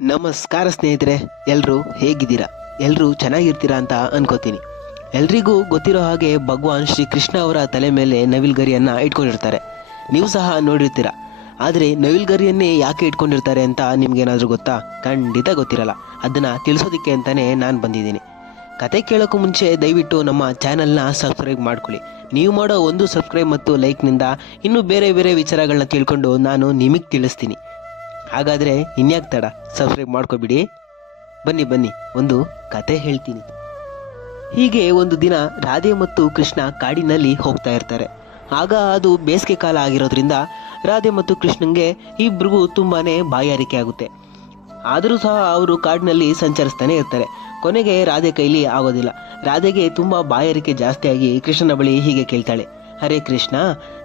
ನಮಸ್ಕಾರ ಸ್ನೇಹಿತರೆ, ಎಲ್ಲರೂ ಹೇಗಿದ್ದೀರಾ? ಎಲ್ಲರೂ ಚೆನ್ನಾಗಿರ್ತೀರಾ ಅಂತ ಅನ್ಕೋತೀನಿ. ಎಲ್ರಿಗೂ ಗೊತ್ತಿರೋ ಹಾಗೆ ಭಗವಾನ್ ಶ್ರೀ ಕೃಷ್ಣ ಅವರ ತಲೆ ಮೇಲೆ ನವಿಲ್ಗರಿಯನ್ನು ಇಟ್ಕೊಂಡಿರ್ತಾರೆ. ನೀವು ಸಹ ನೋಡಿರ್ತೀರ. ಆದರೆ ನವಿಲ್ಗರಿಯನ್ನೇ ಯಾಕೆ ಇಟ್ಕೊಂಡಿರ್ತಾರೆ ಅಂತ ನಿಮ್ಗೇನಾದರೂ ಗೊತ್ತಾ? ಖಂಡಿತ ಗೊತ್ತಿರಲ್ಲ. ಅದನ್ನು ತಿಳಿಸೋದಕ್ಕೆ ಅಂತಲೇ ನಾನು ಬಂದಿದ್ದೀನಿ. ಕತೆ ಕೇಳೋಕ್ಕೂ ಮುಂಚೆ ದಯವಿಟ್ಟು ನಮ್ಮ ಚಾನಲ್ನ ಸಬ್ಸ್ಕ್ರೈಬ್ ಮಾಡ್ಕೊಳ್ಳಿ. ನೀವು ಮಾಡೋ ಒಂದು ಸಬ್ಸ್ಕ್ರೈಬ್ ಮತ್ತು ಲೈಕ್ನಿಂದ ಇನ್ನೂ ಬೇರೆ ಬೇರೆ ವಿಚಾರಗಳನ್ನ ತಿಳ್ಕೊಂಡು ನಾನು ನಿಮಗೆ ತಿಳಿಸ್ತೀನಿ. ಹಾಗಾದರೆ ಇನ್ಯಾಕೆ ತಡ, ಸಬ್ಸ್ಕ್ರೈಬ್ ಮಾಡ್ಕೊಬಿಡಿ. ಬನ್ನಿ ಒಂದು ಕತೆ ಹೇಳ್ತೀನಿ. ಹೀಗೆ ಒಂದು ದಿನ ರಾಧೆ ಮತ್ತು ಕೃಷ್ಣ ಕಾಡಿನಲ್ಲಿ ಹೋಗ್ತಾ ಇರ್ತಾರೆ. ಆಗ ಅದು ಬೇಸಿಗೆ ಕಾಲ ಆಗಿರೋದ್ರಿಂದ ರಾಧೆ ಮತ್ತು ಕೃಷ್ಣಂಗೆ ಇಬ್ರಿಗೂ ತುಂಬಾನೇ ಬಾಯಾರಿಕೆ ಆಗುತ್ತೆ. ಆದರೂ ಸಹ ಅವರು ಕಾಡಿನಲ್ಲಿ ಸಂಚರಿಸ್ತಾನೆ ಇರ್ತಾರೆ. ಕೊನೆಗೆ ರಾಧೆ ಕೈಲಿ ಆಗೋದಿಲ್ಲ. ರಾಧೆಗೆ ತುಂಬಾ ಬಾಯಾರಿಕೆ ಜಾಸ್ತಿಯಾಗಿ ಕೃಷ್ಣನ ಬಳಿ ಹೀಗೆ ಕೇಳ್ತಾಳೆ, ಹರೇ ಕೃಷ್ಣ,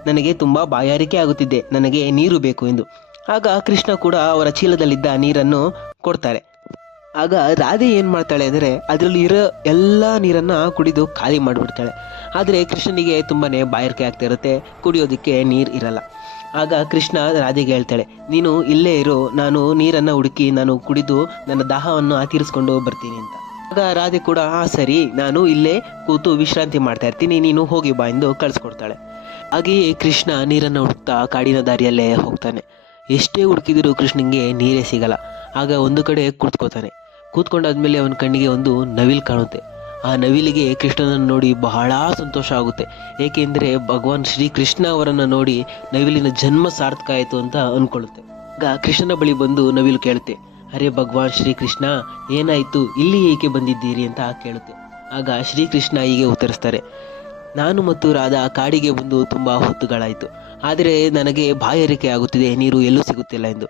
ನನಗೆ ತುಂಬಾ ಬಾಯಾರಿಕೆ ಆಗುತ್ತಿದೆ, ನನಗೆ ನೀರು ಬೇಕು ಎಂದು. ಆಗ ಕೃಷ್ಣ ಕೂಡ ಅವರ ಚೀಲದಲ್ಲಿದ್ದ ನೀರನ್ನು ಕೊಡ್ತಾರೆ. ಆಗ ರಾಧೆ ಏನ್ ಮಾಡ್ತಾಳೆ ಅಂದರೆ ಅದರಲ್ಲಿ ಇರೋ ಎಲ್ಲ ನೀರನ್ನ ಕುಡಿದು ಖಾಲಿ ಮಾಡಿಬಿಡ್ತಾಳೆ. ಆದರೆ ಕೃಷ್ಣನಿಗೆ ತುಂಬಾನೇ ಬಾಯಾರಿಕೆ ಆಗ್ತಾ ಇರುತ್ತೆ, ಕುಡಿಯೋದಕ್ಕೆ ನೀರು ಇರಲ್ಲ. ಆಗ ಕೃಷ್ಣ ರಾಧೆಗೆ ಹೇಳ್ತಾಳೆ, ನೀನು ಇಲ್ಲೇ ಇರು, ನಾನು ನೀರನ್ನು ಹುಡುಕಿ ನಾನು ಕುಡಿದು ನನ್ನ ದಾಹವನ್ನು ತೀರಿಸ್ಕೊಂಡು ಬರ್ತೀನಿ ಅಂತ. ಆಗ ರಾಧೆ ಕೂಡ ಸರಿ, ನಾನು ಇಲ್ಲೇ ಕೂತು ವಿಶ್ರಾಂತಿ ಮಾಡ್ತಾ ಇರ್ತೀನಿ, ನೀನು ಹೋಗಿ ಬಾ ಎಂದು ಕಳಿಸ್ಕೊಡ್ತಾಳೆ. ಹಾಗೆಯೇ ಕೃಷ್ಣ ನೀರನ್ನು ಹುಡುಕ್ತಾ ಕಾಡಿನ ದಾರಿಯಲ್ಲೇ ಹೋಗ್ತಾನೆ. ಎಷ್ಟೇ ಹುಡುಕಿದರೂ ಕೃಷ್ಣನಿಗೆ ನೀರೇ ಸಿಗಲ್ಲ. ಆಗ ಒಂದು ಕಡೆ ಕೂತ್ಕೋತಾನೆ. ಕೂತ್ಕೊಂಡಾದ್ಮೇಲೆ ಅವನ ಕಣ್ಣಿಗೆ ಒಂದು ನವಿಲು ಕಾಣುತ್ತೆ. ಆ ನವಿಲಿಗೆ ಕೃಷ್ಣನನ್ನು ನೋಡಿ ಬಹಳ ಸಂತೋಷ ಆಗುತ್ತೆ. ಏಕೆಂದರೆ ಭಗವಾನ್ ಶ್ರೀ ಕೃಷ್ಣ ಅವರನ್ನು ನೋಡಿ ನವಿಲಿನ ಜನ್ಮ ಸಾರ್ಥಕ ಆಯಿತು ಅಂತ ಅನ್ಕೊಳ್ಳುತ್ತೆ. ಆಗ ಕೃಷ್ಣನ ಬಳಿ ಬಂದು ನವಿಲು ಕೇಳುತ್ತೆ, ಅರೆ ಭಗವಾನ್ ಶ್ರೀ ಕೃಷ್ಣ, ಏನಾಯ್ತು, ಇಲ್ಲಿ ಏಕೆ ಬಂದಿದ್ದೀರಿ ಅಂತ ಕೇಳುತ್ತೆ. ಆಗ ಶ್ರೀಕೃಷ್ಣ ಹೀಗೆ ಉತ್ತರಿಸ್ತಾರೆ, ನಾನು ಮತ್ತು ರಾಧಾ ಕಾಡಿಗೆ ಬಂದು ತುಂಬಾ ಹೊತ್ತುಗಳಾಯಿತು. ಆದರೆ ನನಗೆ ಬಾಯಾರಿಕೆ ಆಗುತ್ತಿದೆ, ನೀರು ಎಲ್ಲೂ ಸಿಗುತ್ತಿಲ್ಲ ಎಂದು.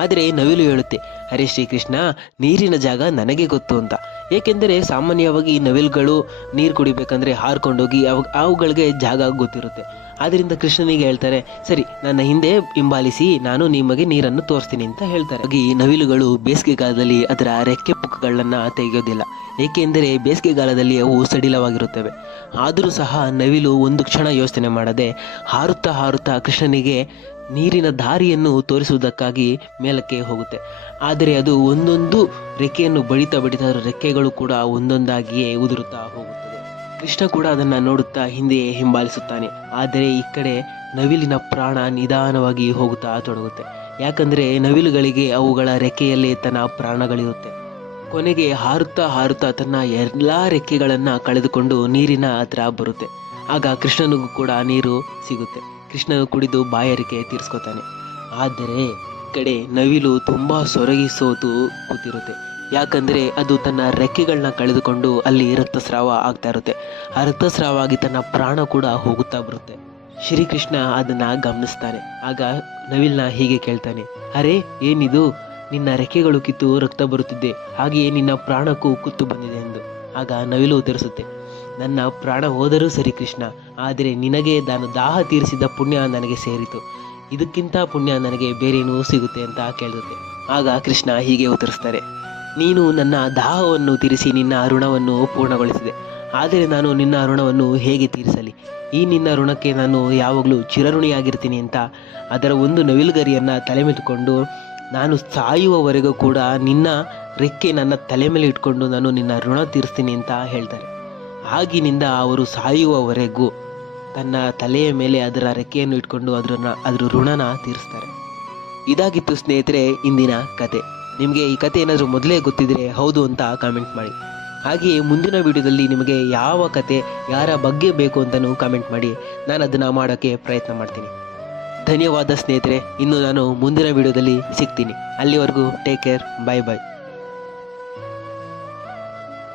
ಆದರೆ ನವಿಲು ಹೇಳುತ್ತೆ, ಅರೆ ಶ್ರೀಕೃಷ್ಣ, ನೀರಿನ ಜಾಗ ನನಗೆ ಗೊತ್ತು ಅಂತ. ಏಕೆಂದರೆ ಸಾಮಾನ್ಯವಾಗಿ ನವಿಲುಗಳು ನೀರು ಕುಡಿಬೇಕಂದ್ರೆ ಹಾರ್ಕೊಂಡೋಗಿ ಅವುಗಳಿಗೆ ಜಾಗ ಗೊತ್ತಿರುತ್ತೆ. ಆದ್ರಿಂದ ಕೃಷ್ಣನಿಗೆ ಹೇಳ್ತಾರೆ, ಸರಿ, ನನ್ನ ಹಿಂದೆ ಹಿಂಬಾಲಿಸಿ, ನಾನು ನಿಮಗೆ ನೀರನ್ನು ತೋರಿಸ್ತೀನಿ ಅಂತ ಹೇಳ್ತಾರೆ. ಹಾಗೆ ನವಿಲುಗಳು ಬೇಸಿಗೆಗಾಲದಲ್ಲಿ ಅದರ ರೆಕ್ಕೆ ಪುಕ್ಕಗಳನ್ನ ತೆಗೆಯೋದಿಲ್ಲ. ಏಕೆಂದರೆ ಬೇಸಿಗೆಗಾಲದಲ್ಲಿ ಅವು ಸಡಿಲವಾಗಿರುತ್ತವೆ. ಆದರೂ ಸಹ ನವಿಲು ಒಂದು ಕ್ಷಣ ಯೋಚನೆ ಮಾಡದೆ ಹಾರುತ್ತಾ ಹಾರುತ್ತಾ ಕೃಷ್ಣನಿಗೆ ನೀರಿನ ದಾರಿಯನ್ನು ತೋರಿಸುವುದಕ್ಕಾಗಿ ಮೇಲಕ್ಕೆ ಹೋಗುತ್ತೆ. ಆದರೆ ಅದು ಒಂದೊಂದು ರೆಕ್ಕೆಯನ್ನು ಬಡಿತಾ ರೆಕ್ಕೆಗಳು ಕೂಡ ಒಂದೊಂದಾಗಿಯೇ ಉದುರುತ್ತಾ ಹೋಗುತ್ತದೆ. ಕೃಷ್ಣ ಕೂಡ ಅದನ್ನು ನೋಡುತ್ತಾ ಹಿಂದೆಯೇ ಹಿಂಬಾಲಿಸುತ್ತಾನೆ. ಆದರೆ ಈ ಕಡೆ ನವಿಲಿನ ಪ್ರಾಣ ನಿಧಾನವಾಗಿ ಹೋಗುತ್ತಾ ತೊಡಗುತ್ತೆ. ಯಾಕಂದರೆ ನವಿಲುಗಳಿಗೆ ಅವುಗಳ ರೆಕ್ಕೆಯಲ್ಲೇ ತನ್ನ ಪ್ರಾಣಗಳಿರುತ್ತೆ. ಕೊನೆಗೆ ಹಾರುತ್ತಾ ಹಾರುತ್ತಾ ತನ್ನ ಎಲ್ಲ ರೆಕ್ಕೆಗಳನ್ನು ಕಳೆದುಕೊಂಡು ನೀರಿನ ಹತ್ರ ಬರುತ್ತೆ. ಆಗ ಕೃಷ್ಣನಿಗೂ ಕೂಡ ನೀರು ಸಿಗುತ್ತೆ. ಕೃಷ್ಣನು ಕುಡಿದು ಬಾಯಾರಿಕೆ ತೀರಿಸ್ಕೊತಾನೆ. ಆದರೆ ಕಡೆ ನವಿಲು ತುಂಬಾ ಸೊರಗಿ ಸೋತು ಕೂತಿರುತ್ತೆ. ಯಾಕಂದ್ರೆ ಅದು ತನ್ನ ರೆಕ್ಕೆಗಳನ್ನ ಕಳೆದುಕೊಂಡು ಅಲ್ಲಿ ರಕ್ತಸ್ರಾವ ಆಗ್ತಾ ಇರುತ್ತೆ. ಆ ರಕ್ತಸ್ರಾವ ಆಗಿ ತನ್ನ ಪ್ರಾಣ ಕೂಡ ಹೋಗುತ್ತಾ ಬರುತ್ತೆ. ಶ್ರೀಕೃಷ್ಣ ಅದನ್ನ ಗಮನಿಸ್ತಾನೆ. ಆಗ ನವಿಲ್ನ ಹೀಗೆ ಕೇಳ್ತಾನೆ, ಅರೆ ಏನಿದು, ನಿನ್ನ ರೆಕ್ಕೆಗಳು ಕಿತ್ತು ರಕ್ತ ಬರುತ್ತಿದೆ, ಹಾಗೆಯೇ ನಿನ್ನ ಪ್ರಾಣಕ್ಕೂ ಕುತ್ತು ಬಂದಿದೆ ಎಂದು. ಆಗ ನವಿಲು ಉತ್ತರಿಸುತ್ತೆ, ನನ್ನ ಪ್ರಾಣ ಹೋದರೂ ಸರಿ ಕೃಷ್ಣ, ಆದರೆ ನಿನಗೆ ನಾನು ದಾಹ ತೀರಿಸಿದ ಪುಣ್ಯ ನನಗೆ ಸೇರಿತು, ಇದಕ್ಕಿಂತ ಪುಣ್ಯ ನನಗೆ ಬೇರೇನೂ ಸಿಗುತ್ತೆ ಅಂತ ಕೇಳುತ್ತೆ. ಆಗ ಕೃಷ್ಣ ಹೀಗೆ ಉತ್ತರಿಸ್ತಾರೆ, ನೀನು ನನ್ನ ದಾಹವನ್ನು ತೀರಿಸಿ ನಿನ್ನ ಋಣವನ್ನು ಪೂರ್ಣಗೊಳಿಸಿದೆ. ಆದರೆ ನಾನು ನಿನ್ನ ಋಣವನ್ನು ಹೇಗೆ ತೀರಿಸಲಿ? ಈ ನಿನ್ನ ಋಣಕ್ಕೆ ನಾನು ಯಾವಾಗಲೂ ಚಿರಋಣಿಯಾಗಿರ್ತೀನಿ ಅಂತ ಅದರ ಒಂದು ನವಿಲುಗರಿಯನ್ನು ತಲೆ ಮೇಲಿಟ್ಟುಕೊಂಡು ನಾನು ಸಾಯುವವರೆಗೂ ಕೂಡ ನಿನ್ನ ರೆಕ್ಕೆ ನನ್ನ ತಲೆ ಮೇಲೆ ಇಟ್ಕೊಂಡು ನಾನು ನಿನ್ನ ಋಣ ತೀರಿಸ್ತೀನಿ ಅಂತ ಹೇಳ್ತಾರೆ. ಆಗಿನಿಂದ ಅವರು ಸಾಯುವವರೆಗೂ ತನ್ನ ತಲೆಯ ಮೇಲೆ ಅದರ ರೆಕ್ಕೆಯನ್ನು ಇಟ್ಕೊಂಡು ಅದರ ಋಣನ ತೀರಿಸ್ತಾರೆ. ಇದಾಗಿತ್ತು ಸ್ನೇಹಿತರೆ ಇಂದಿನ ಕತೆ. ನಿಮಗೆ ಈ ಕತೆ ಏನಾದರೂ ಮೊದಲೇ ಗೊತ್ತಿದ್ರೆ ಹೌದು ಅಂತ ಕಾಮೆಂಟ್ ಮಾಡಿ. ಹಾಗೆಯೇ ಮುಂದಿನ ವಿಡಿಯೋದಲ್ಲಿ ನಿಮಗೆ ಯಾವ ಕತೆ ಯಾರ ಬಗ್ಗೆ ಬೇಕು ಅಂತಲೂ ಕಾಮೆಂಟ್ ಮಾಡಿ, ನಾನು ಅದನ್ನು ಮಾಡೋಕ್ಕೆ ಪ್ರಯತ್ನ ಮಾಡ್ತೀನಿ. ಧನ್ಯವಾದ ಸ್ನೇಹಿತರೆ. ಇನ್ನು ನಾನು ಮುಂದಿನ ವಿಡಿಯೋದಲ್ಲಿ ಸಿಗ್ತೀನಿ. ಅಲ್ಲಿವರೆಗೂ ಟೇಕ್ ಕೇರ್, ಬಾಯ್ ಬಾಯ್.